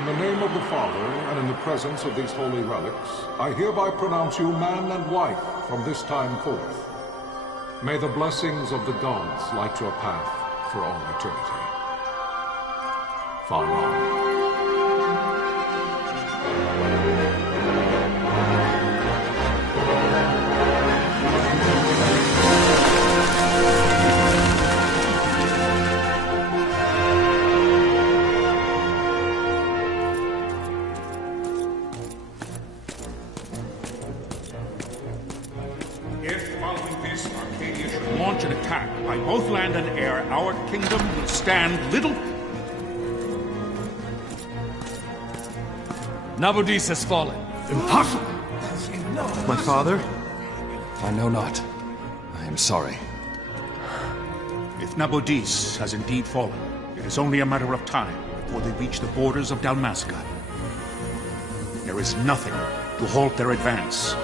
In the name of the Father, and in the presence of these holy relics, I hereby pronounce you man and wife from this time forth. May the blessings of the gods light your path for all eternity. Far on. Launch an attack by both land and air, our kingdom will stand little... Nabudis has fallen. Impossible! My father? I know not. I am sorry. If Nabudis has indeed fallen, it is only a matter of time before they reach the borders of Dalmasca. There is nothing to halt their advance.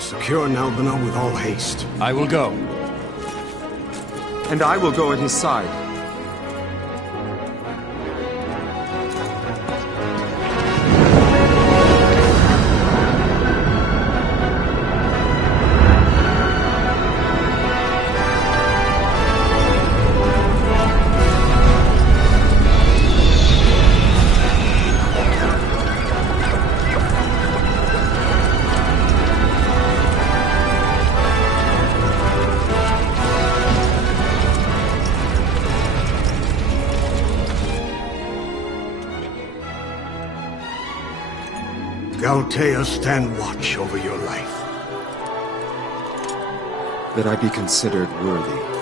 Secure Nalbina with all haste. I will go. And I will go at his side. Galtea, stand watch over your life. That I be considered worthy.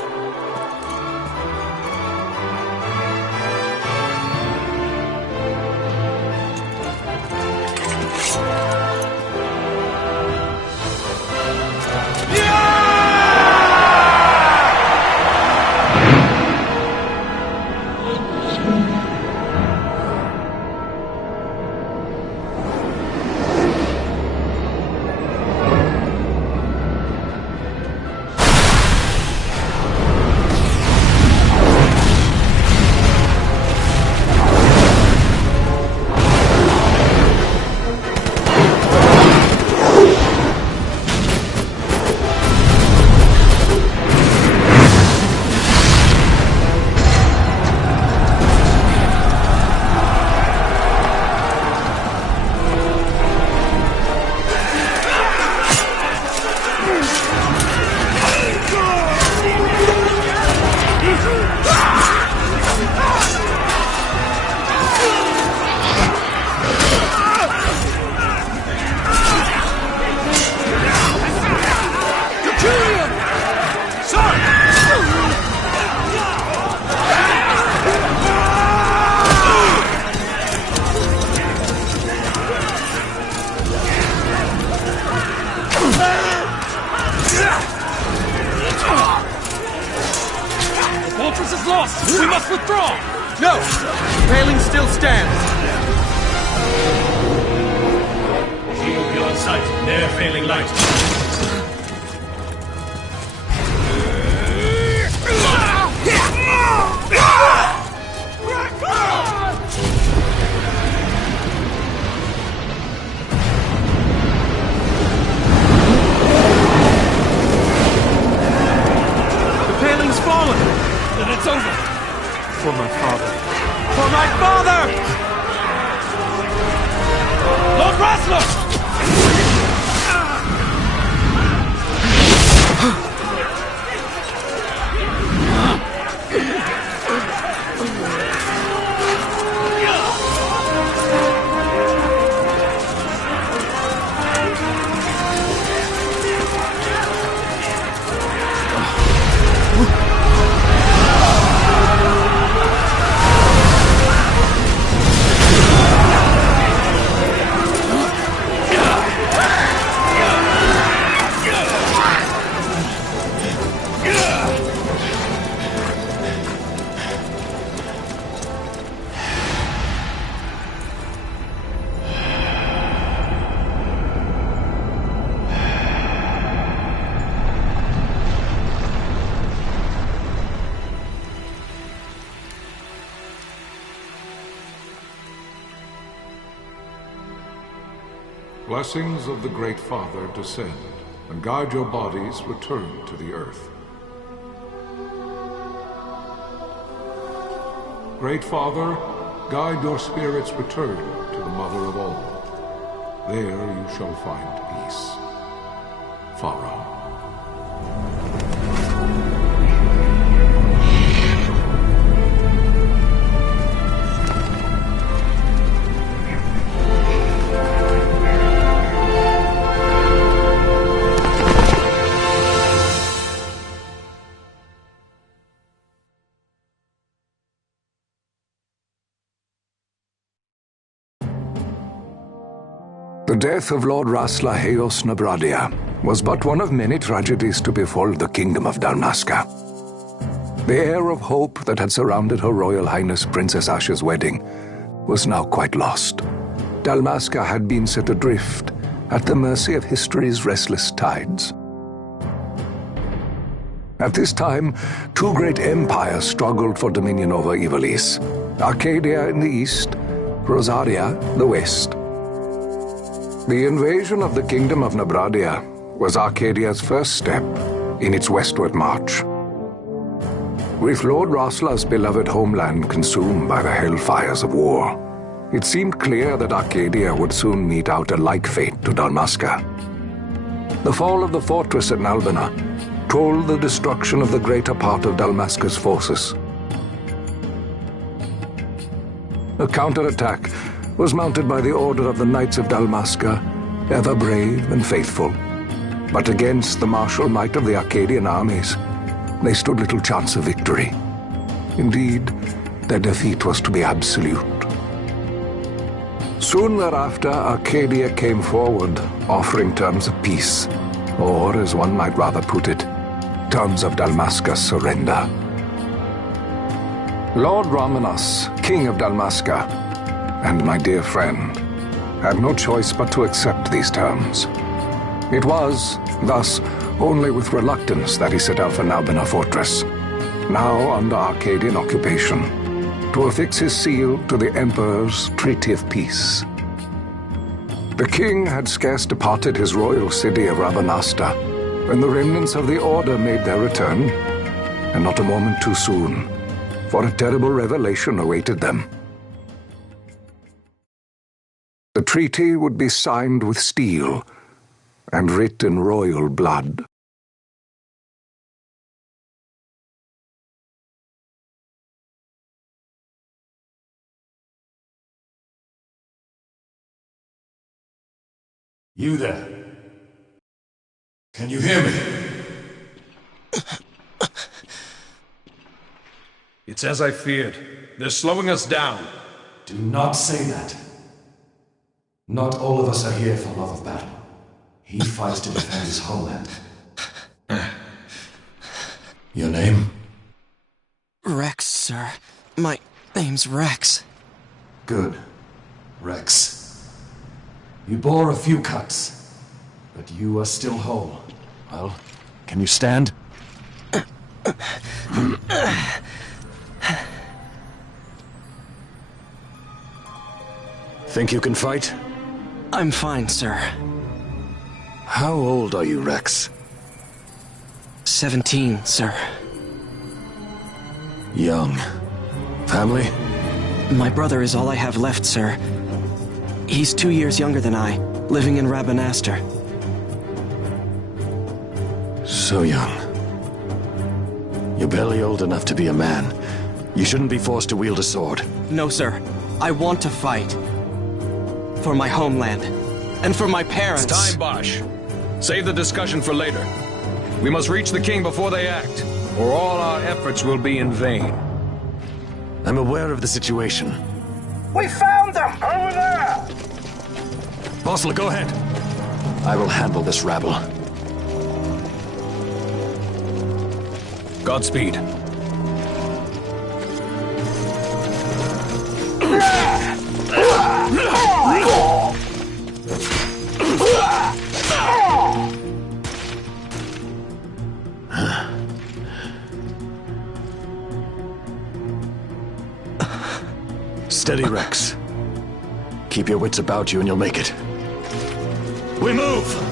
Fortress is lost! We must withdraw! No! Paling still stands! Shield beyond sight, ne'er failing light. Then it's over! For my father. For my father! Lord Rasler! blessings of the Great Father descend, and guide your bodies return to the earth. Great Father, guide your spirits return to the Mother of all. There you shall find peace. Pharaoh. The death of Lord Rasla Heos Nabradia was but one of many tragedies to befall the kingdom of Dalmasca. The air of hope that had surrounded Her Royal Highness Princess Asha's wedding was now quite lost. Dalmasca had been set adrift at the mercy of history's restless tides. At this time, two great empires struggled for dominion over Ivalice: Arcadia in the east, Rosaria the west. The invasion of the Kingdom of Nabradia was Arcadia's first step in its westward march. With Lord Rasla's beloved homeland consumed by the hellfires of war, it seemed clear that Arcadia would soon mete out a like fate to Dalmasca. The fall of the fortress at Nalbina told the destruction of the greater part of Dalmasca's forces. A counterattack was mounted by the order of the Knights of Dalmasca, ever brave and faithful. But against the martial might of the Arcadian armies, they stood little chance of victory. Indeed, their defeat was to be absolute. Soon thereafter, Arcadia came forward, offering terms of peace, or, as one might rather put it, terms of Dalmasca's surrender. Lord Ramanas, King of Dalmasca, and my dear friend, had no choice but to accept these terms. It was, thus, only with reluctance that he set out for Nalbina Fortress, now under Arcadian occupation, to affix his seal to the Emperor's Treaty of Peace. The king had scarce departed his royal city of Rabanasta when the remnants of the Order made their return, and not a moment too soon, for a terrible revelation awaited them. The treaty would be signed with steel and writ in royal blood. You there? Can you hear me? It's as I feared. They're slowing us down. Do not say that. Not all of us are here for love of battle. He fights to defend his homeland. Your name? Rex, sir. My name's Rex. Good. Rex. You bore a few cuts, but you are still whole. Well, can you stand? Think you can fight? I'm fine, sir. How old are you, Rex? 17, sir. Young. Family? My brother is all I have left, sir. He's 2 years younger than I, living in Rabanastre. So young. You're barely old enough to be a man. You shouldn't be forced to wield a sword. No, sir. I want to fight. For my homeland. And for my parents. It's time, Bosch. Save the discussion for later. We must reach the king before they act, or all our efforts will be in vain. I'm aware of the situation. We found them! Over there! Bossler, go ahead. I will handle this rabble. Godspeed. Steady, Rex. Keep your wits about you and you'll make it. We move!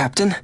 Captain?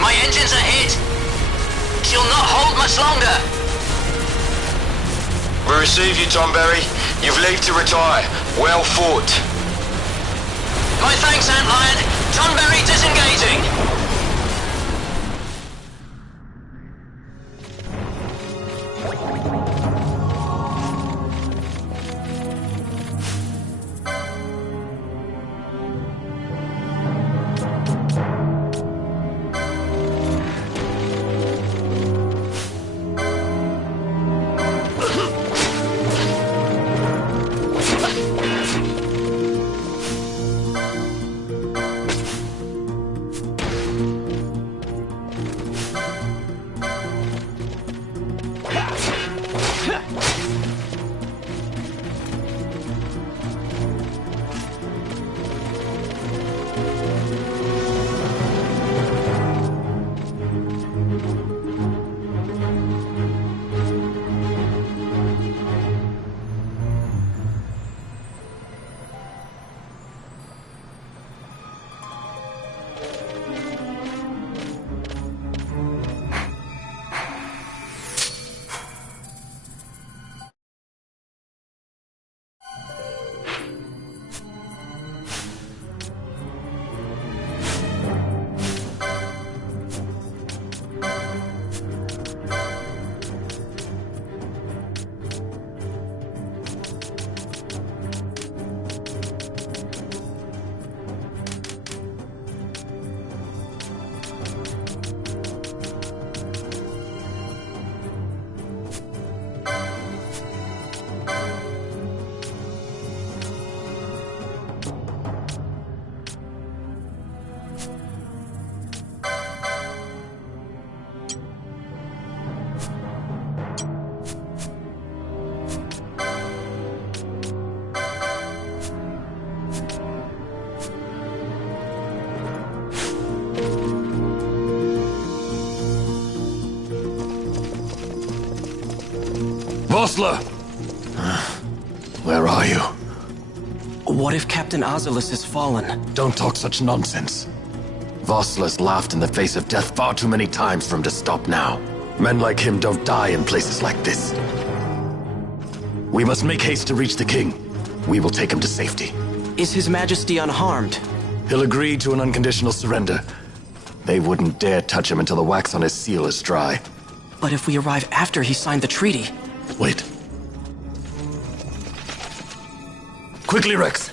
My engines are hit. She'll not hold much longer. We receive you, Tonberry. You've leave to retire. Well fought. My thanks, Antlion. Tonberry disengaging. Vossler! Where are you? What if Captain Ozilus has fallen? Don't talk such nonsense. Vossler's laughed in the face of death far too many times for him to stop now. Men like him don't die in places like this. We must make haste to reach the king. We will take him to safety. Is His Majesty unharmed? He'll agree to an unconditional surrender. They wouldn't dare touch him until the wax on his seal is dry. But if we arrive after he signed the treaty... Wait. Quickly, Rex!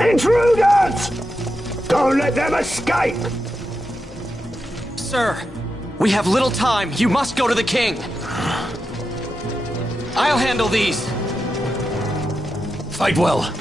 Intruders! Don't let them escape! Sir, we have little time. You must go to the king. I'll handle these. Fight well.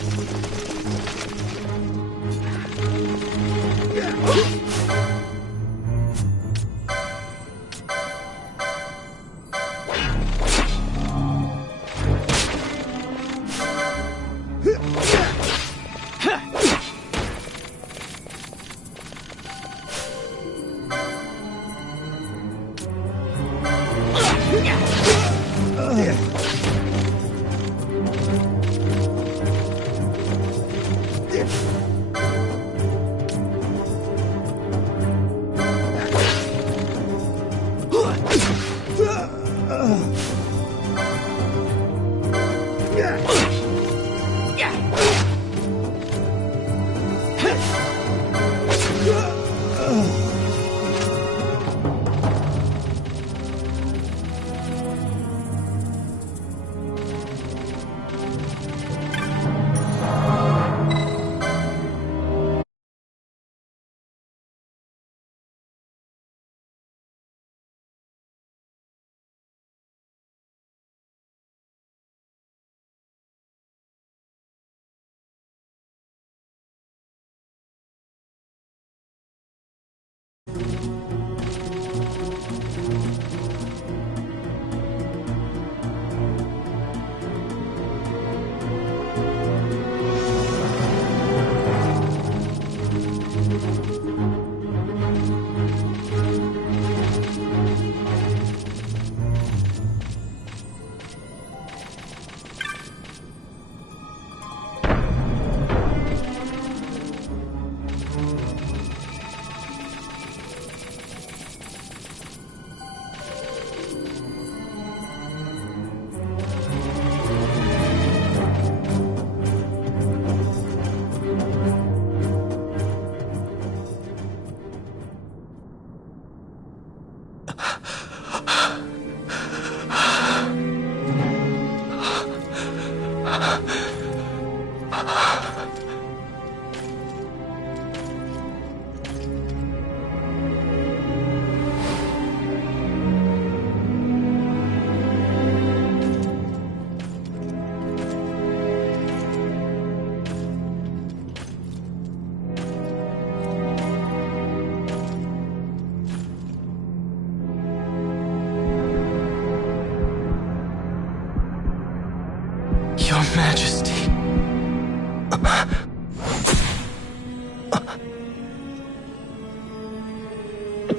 Your Majesty.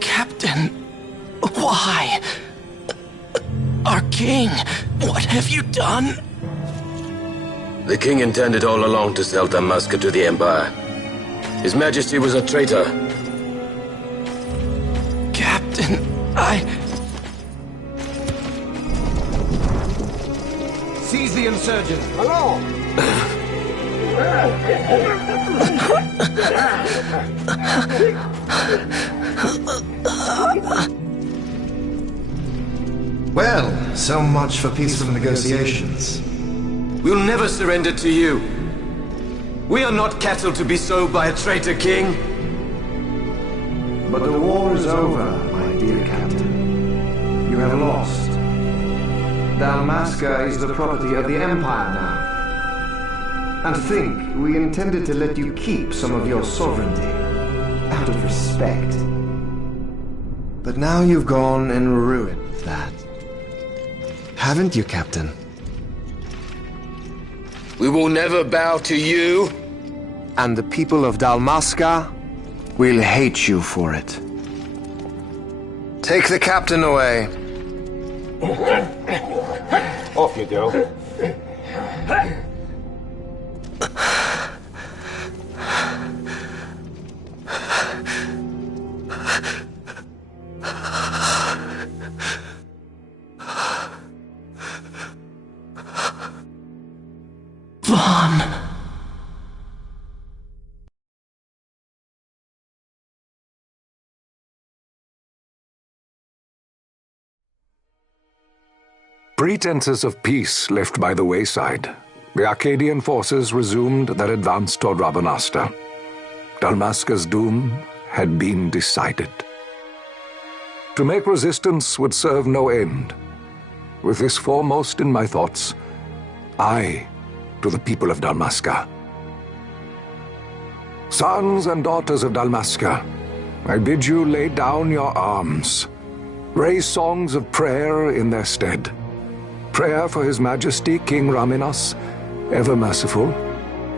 Captain, why? Our king, what have you done? The king intended all along to sell Dalmasca to the Empire. His Majesty was a traitor. Captain, Seize the insurgent. Hello! Well, so much for peaceful negotiations. We'll never surrender to you. We are not cattle to be sold by a traitor king. But the war is over, my dear Captain. You have lost. Dalmasca is the property of the Empire now. And think, we intended to let you keep some of your sovereignty, out of respect. But now you've gone and ruined that. Haven't you, Captain? We will never bow to you. And the people of Dalmasca will hate you for it. Take the captain away. Off you go. Vaughn. Pretenses of peace left by the wayside. the Arcadian forces resumed their advance toward Rabanasta. Dalmasca's doom had been decided. To make resistance would serve no end. With this foremost in my thoughts, I, to the people of Dalmasca. Sons and daughters of Dalmasca, I bid you lay down your arms. Raise songs of prayer in their stead. Prayer for His Majesty King Raminas, ever merciful,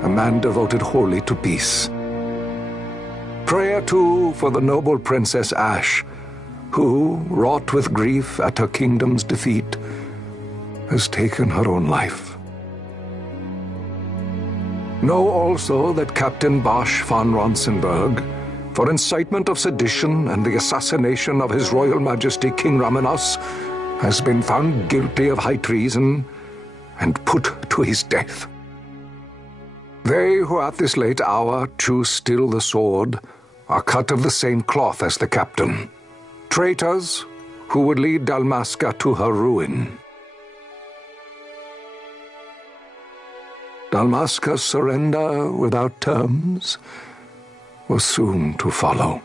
a man devoted wholly to peace. Prayer, too, for the noble Princess Ash, who, wrought with grief at her kingdom's defeat, has taken her own life. Know also that Captain Bosch von Ronsenberg, for incitement of sedition and the assassination of His Royal Majesty King Raminas, has been found guilty of high treason and put to his death. They who at this late hour choose still the sword are cut of the same cloth as the captain. Traitors who would lead Dalmasca to her ruin. Dalmasca's surrender without terms was soon to follow.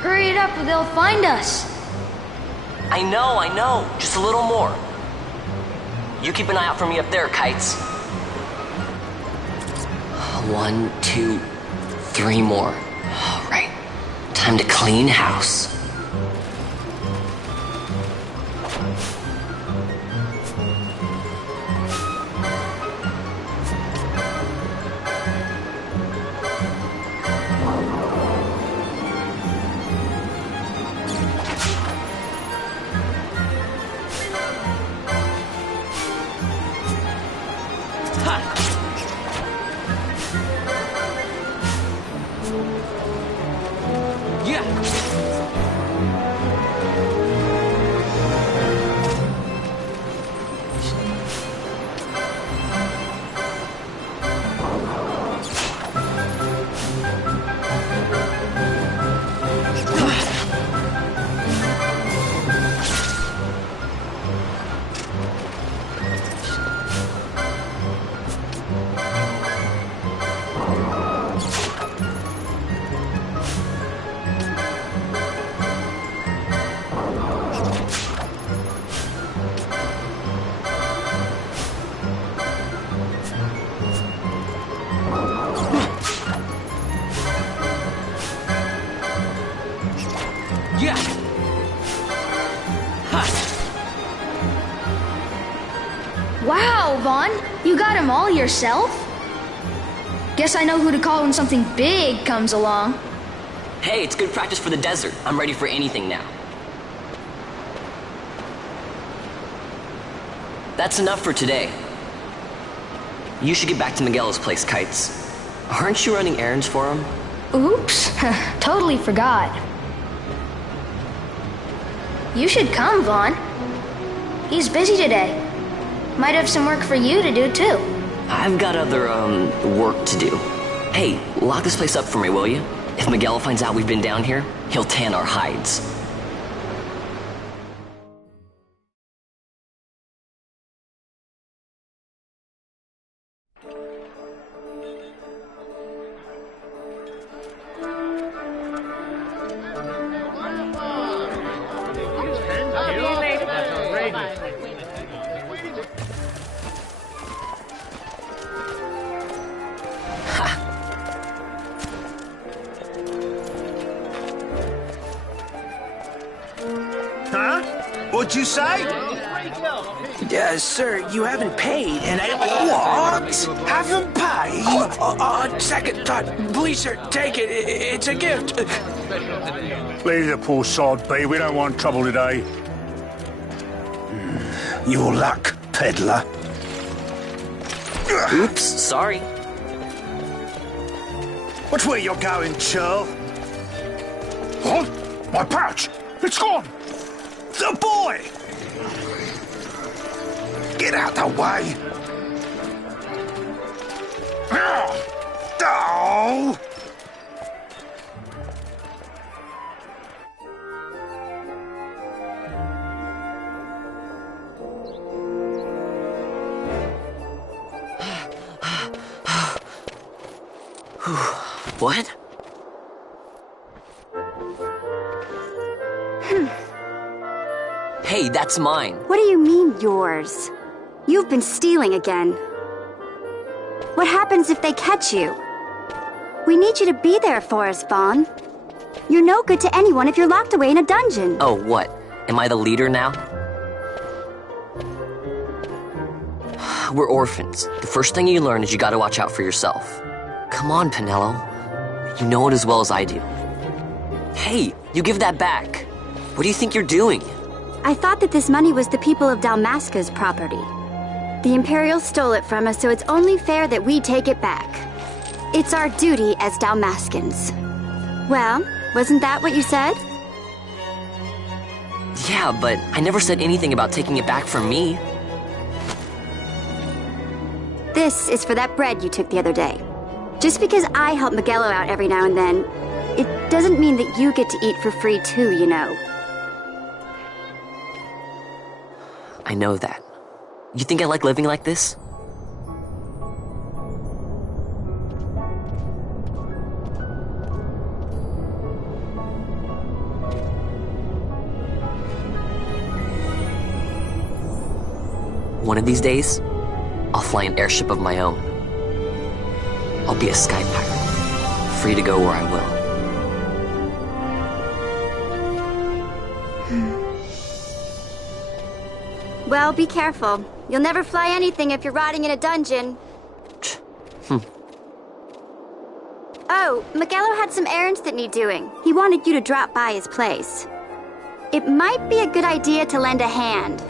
Hurry it up or they'll find us. I know. Just a little more. You keep an eye out for me up there, Kites. 1, 2, 3 more. All right. Time to clean house. Wow, Vaughn, you got him all yourself? Guess I know who to call when something big comes along. Hey, it's good practice for the desert. I'm ready for anything now. That's enough for today. You should get back to Miguel's place, Kites. Aren't you running errands for him? Oops, totally forgot. You should come, Vaughn. He's busy today. Might have some work for you to do, too. I've got other, work to do. Hey, lock this place up for me, will you? If Miguel finds out we've been down here, he'll tan our hides. What'd you say? Sir, you haven't paid, and I... What? Haven't paid? On second thought, please, sir, take it. It's a gift. Leave the poor sod be. We don't want trouble today. Your luck, peddler. Oops, sorry. Which way you're going, churl? What? My pouch! It's gone! The boy! Get out the way! Oh! What? Hey, that's mine. What do you mean, yours? You've been stealing again. What happens if they catch you? We need you to be there for us, Vaughn. You're no good to anyone if you're locked away in a dungeon. Oh, what? Am I the leader now? We're orphans. The first thing you learn is you gotta watch out for yourself. Come on, Penelo. You know it as well as I do. Hey, you give that back. What do you think you're doing? I thought that this money was the people of Dalmasca's property. The Imperials stole it from us, so it's only fair that we take it back. It's our duty as Dalmascans. Well, wasn't that what you said? Yeah, but I never said anything about taking it back from me. This is for that bread you took the other day. Just because I help Magello out every now and then, it doesn't mean that you get to eat for free too, you know. I know that. You think I like living like this? One of these days, I'll fly an airship of my own. I'll be a sky pirate, free to go where I will. Well, be careful. You'll never fly anything if you're rotting in a dungeon. Oh, Magello had some errands that need doing. He wanted you to drop by his place. It might be a good idea to lend a hand.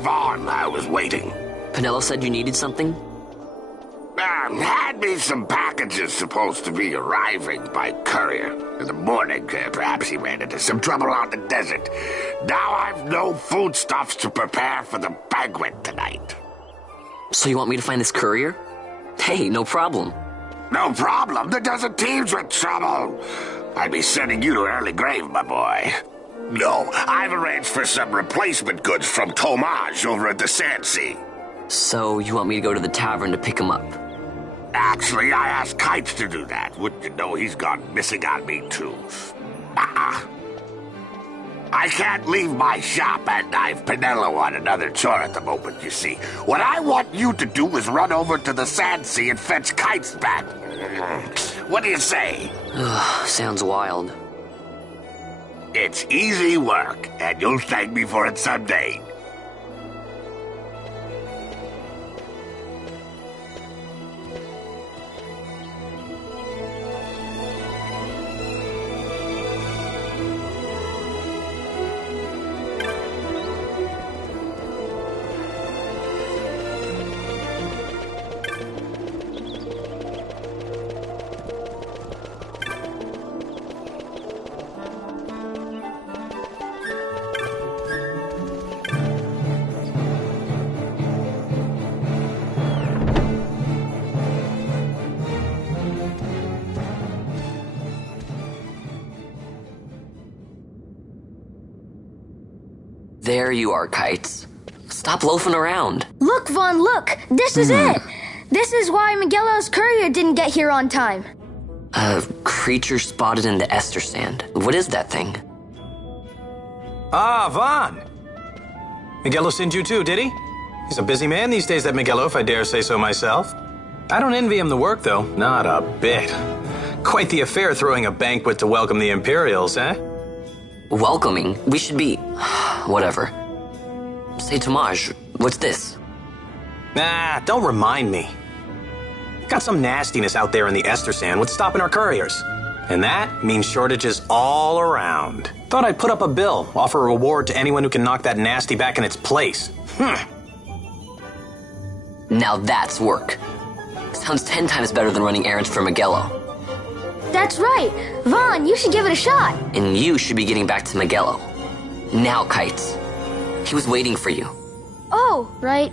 Vaughn, I was waiting. Penelo said you needed something? Had me some packages supposed to be arriving by courier. In the morning, perhaps he ran into some trouble on the desert. Now I've no foodstuffs to prepare for the banquet tonight. So you want me to find this courier? Hey, no problem. No problem. The desert teems with trouble. I'd be sending you to early grave, my boy. No, I've arranged for some replacement goods from Tomage over at the Sandsea. So, you want me to go to the tavern to pick him up? Actually, I asked Kites to do that. Wouldn't you know he's gone missing on me, too. I can't leave my shop, and I've Pinello on another chore at the moment, you see. What I want you to do is run over to the Sandsea and fetch Kites back. What do you say? Sounds wild. It's easy work, and you'll thank me for it someday. There you are, Kites. Stop loafing around. Look, Vaughn, look! This is it! This is why Miguelo's courier didn't get here on time. A creature spotted in the Ester Sand. What is that thing? Ah, Vaughn! Miguelo sent you too, did he? He's a busy man these days, that Miguelo, if I dare say so myself. I don't envy him the work, though. Not a bit. Quite the affair throwing a banquet to welcome the Imperials, eh? Welcoming? We should be... whatever. Say, Tomage, what's this? Nah, don't remind me. Got some nastiness out there in the Ester Sand. What's stopping our couriers? And that means shortages all around. Thought I'd put up a bill, offer a reward to anyone who can knock that nasty back in its place. Now that's work. Sounds 10 times better than running errands for Miguelo. That's right! Vaughn, you should give it a shot! And you should be getting back to Miguelo. Now, Kites. He was waiting for you. Oh, right.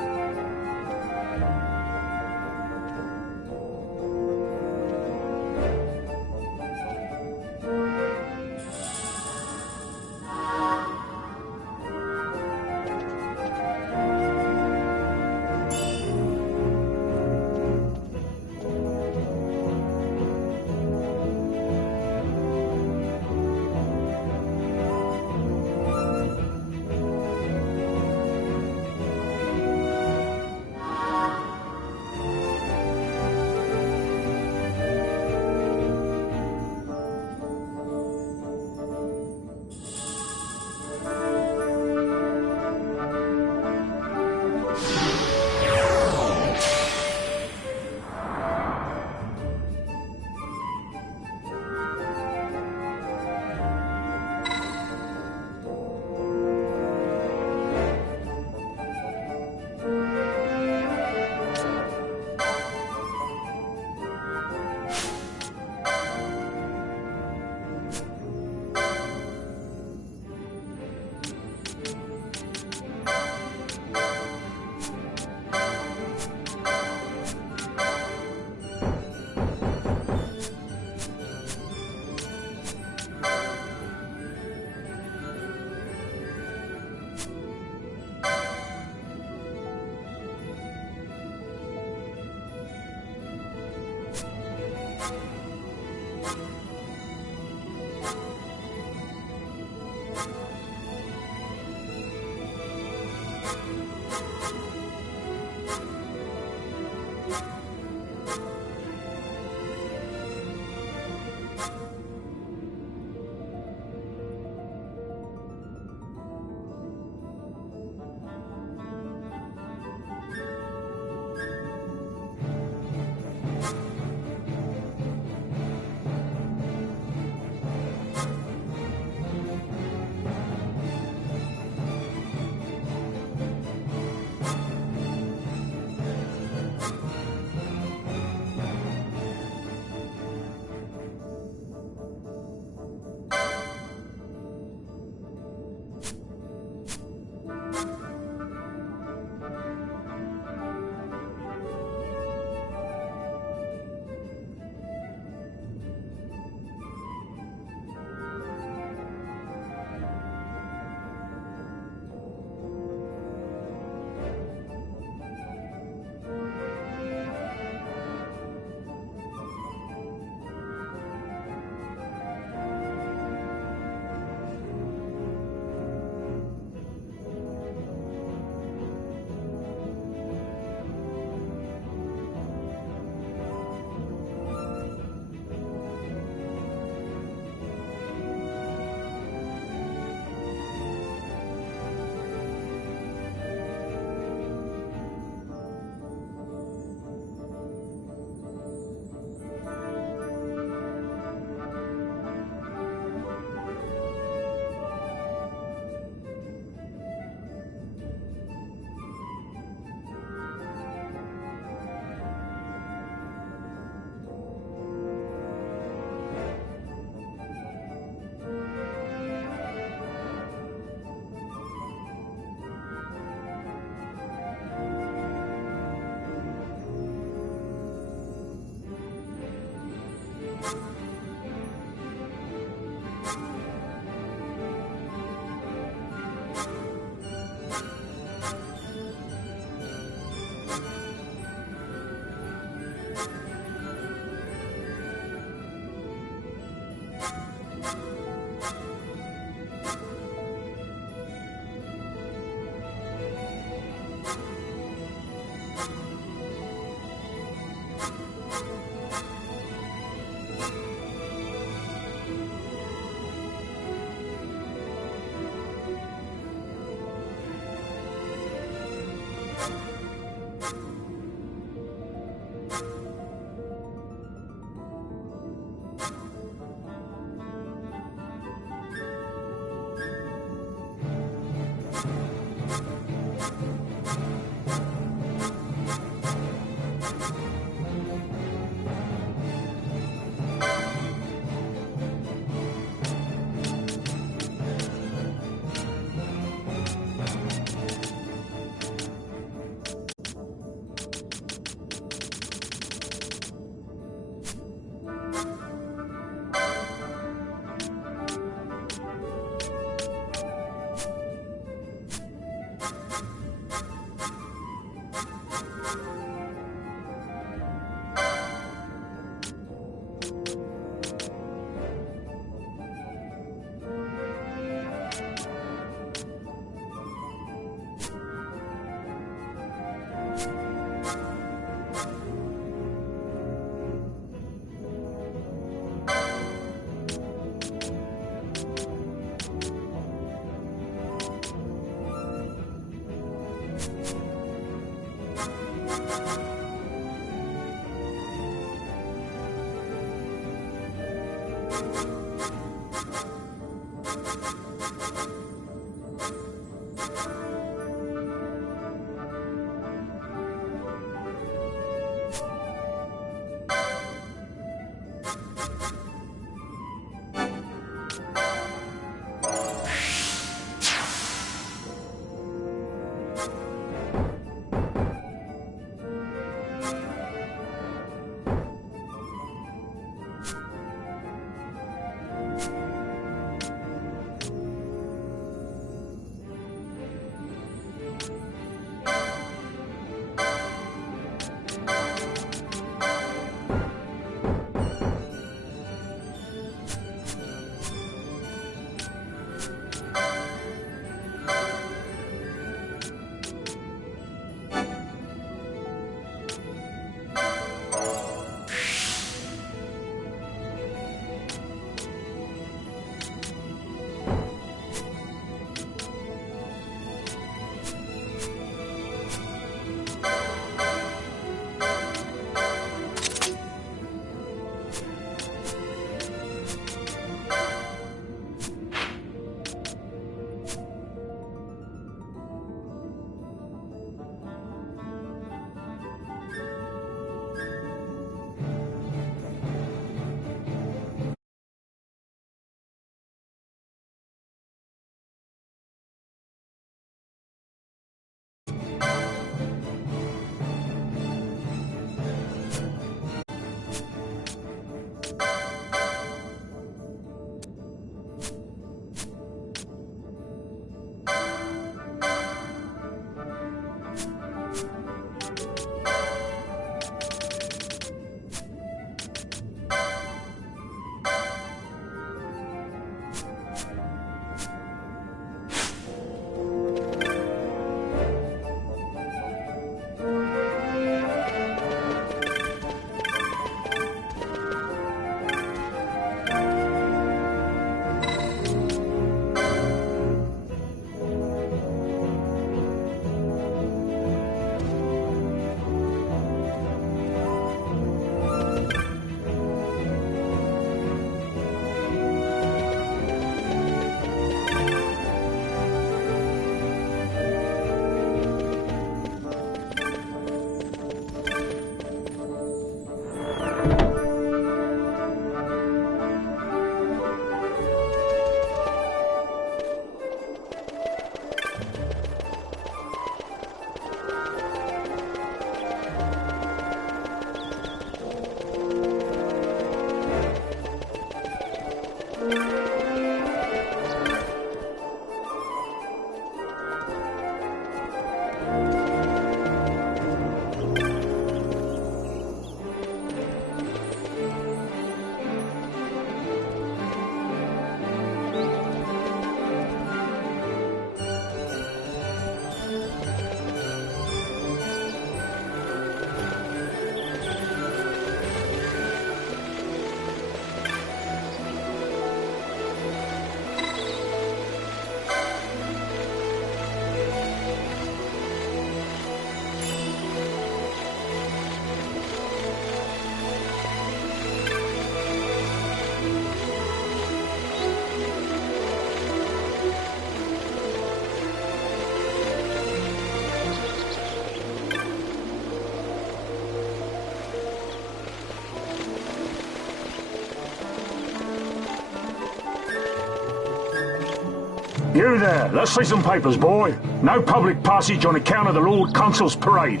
You there, let's see some papers, boy. No public passage on account of the Lord Consul's parade.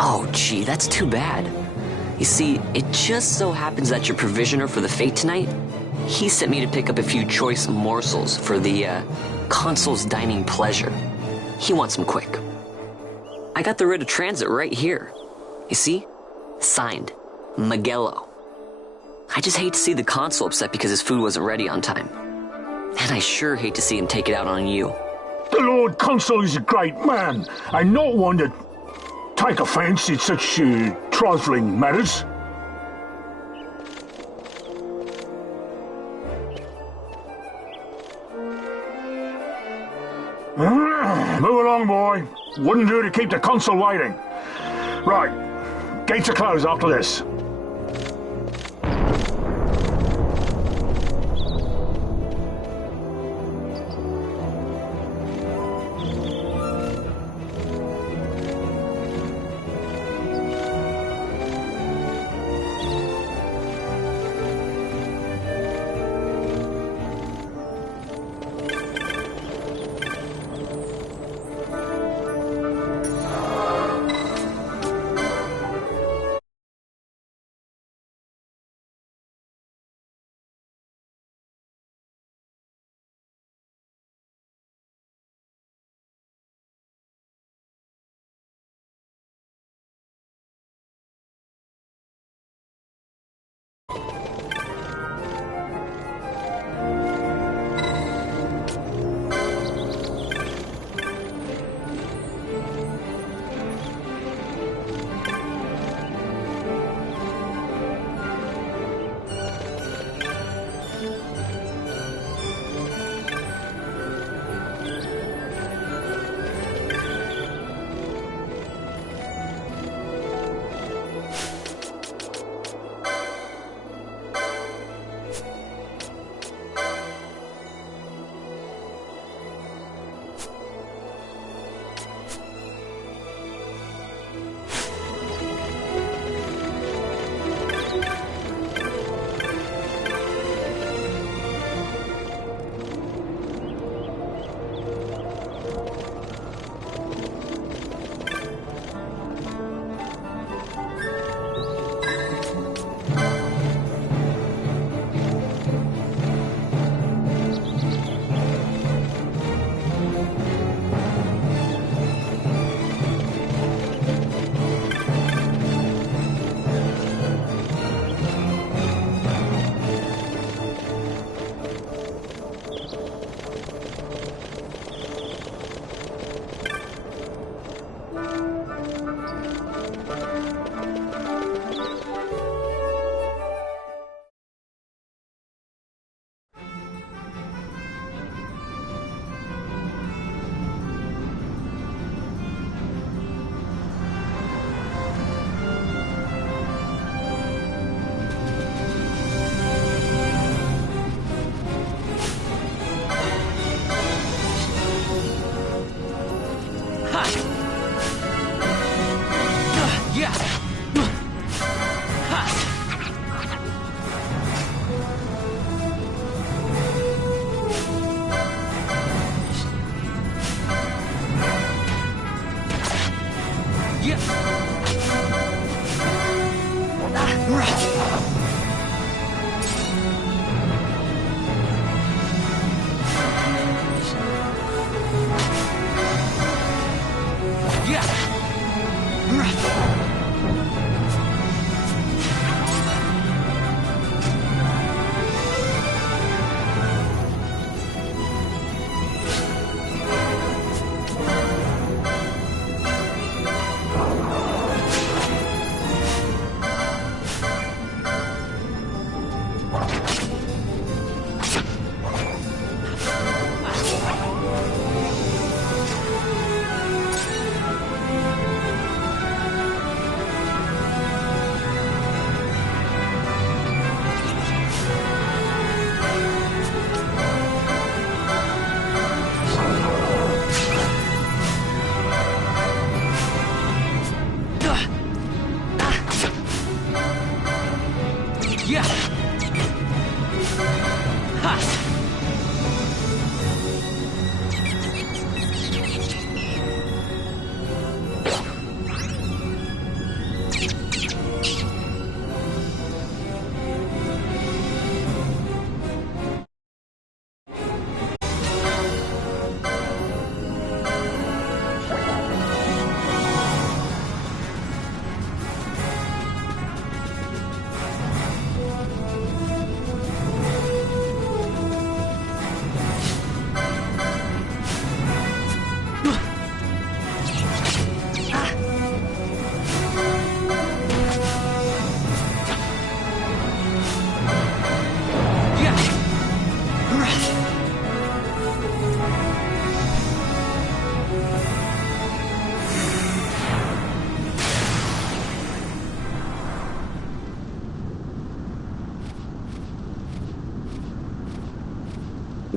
Oh, gee, that's too bad. You see, it just so happens that your provisioner for the fete tonight, he sent me to pick up a few choice morsels for the, Consul's dining pleasure. He wants them quick. I got the writ of transit right here. You see? Signed, Magello. I just hate to see the Consul upset because his food wasn't ready on time. And I sure hate to see him take it out on you. The Lord Consul is a great man, and not one to take offence in such trifling matters. Move along, boy. Wouldn't do to keep the Consul waiting. Right, gates are closed after this.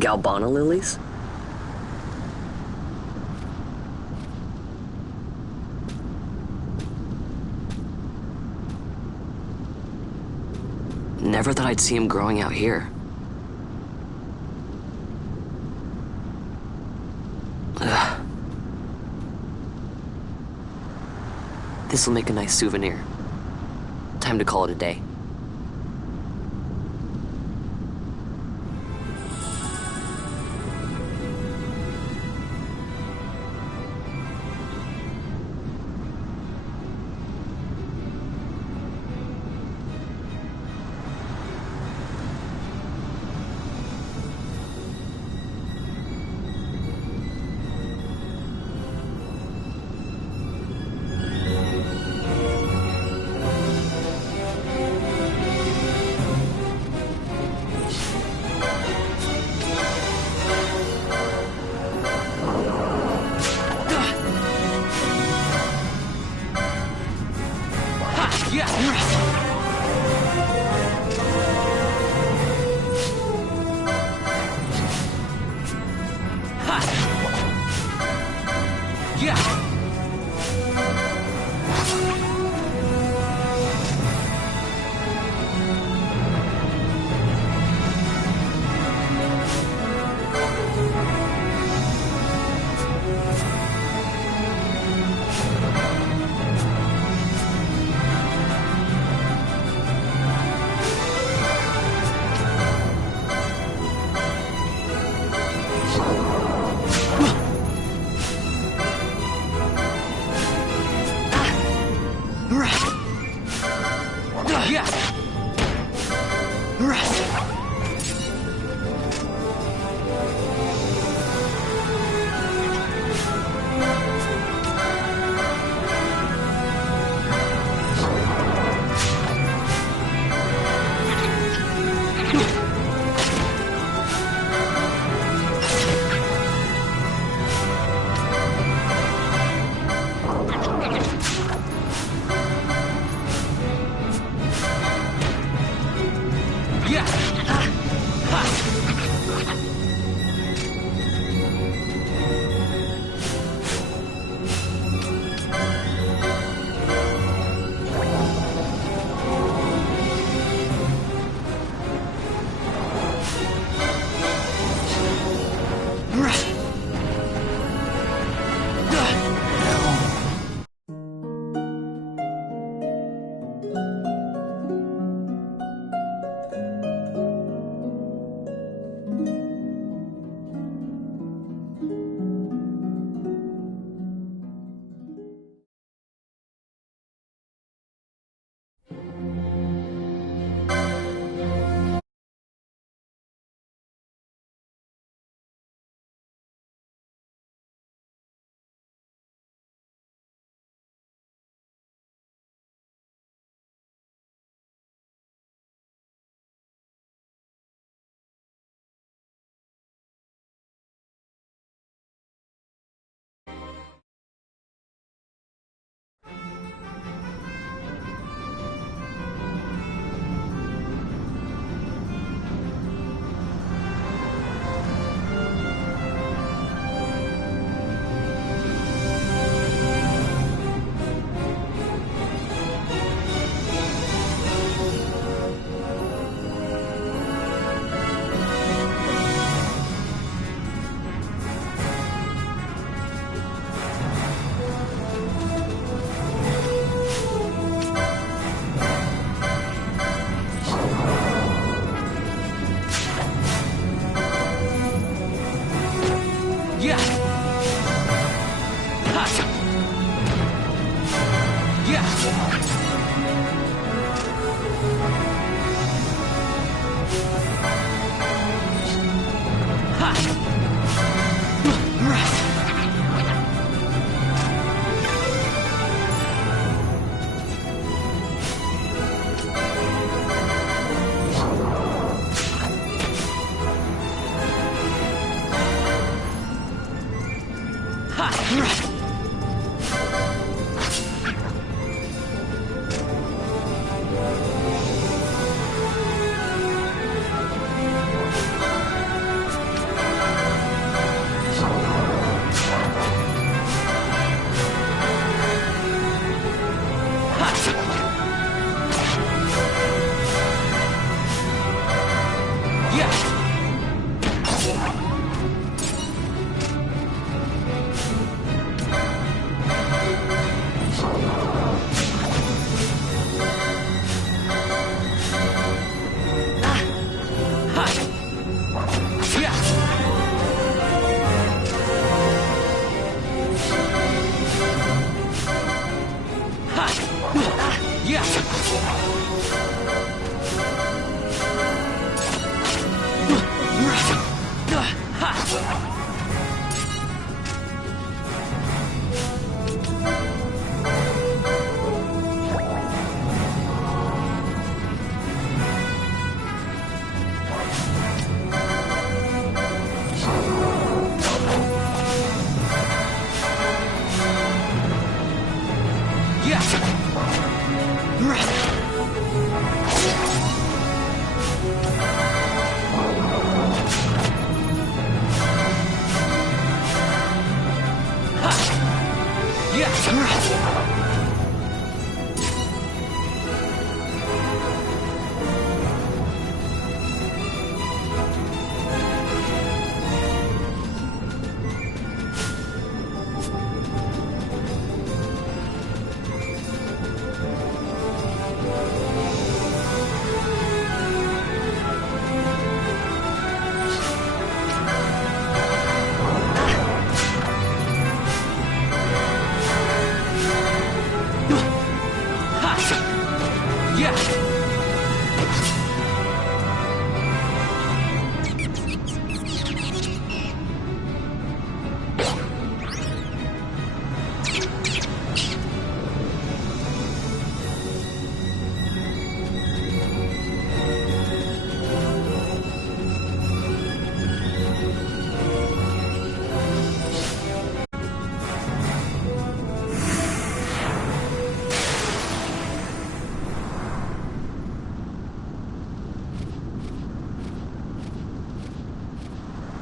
Galbana lilies? Never thought I'd see him growing out here. Ugh. This'll make a nice souvenir. Time to call it a day.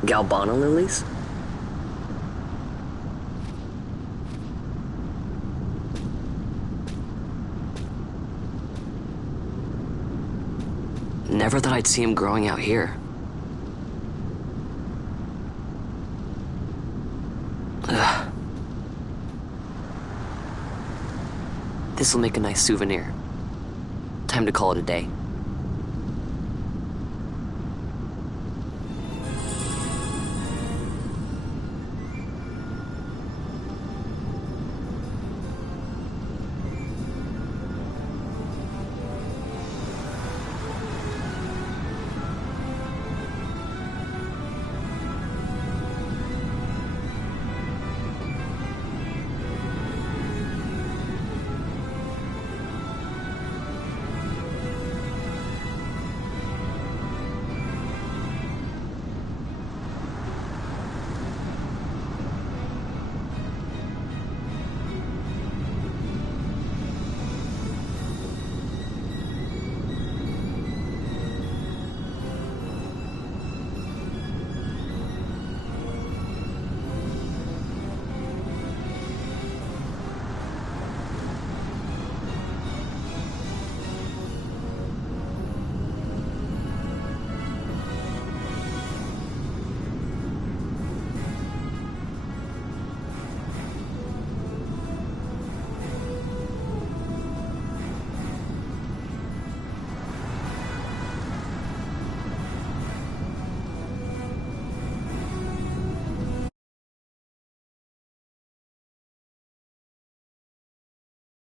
Galbana lilies? Never thought I'd see him growing out here. Ugh. This'll make a nice souvenir. Time to call it a day.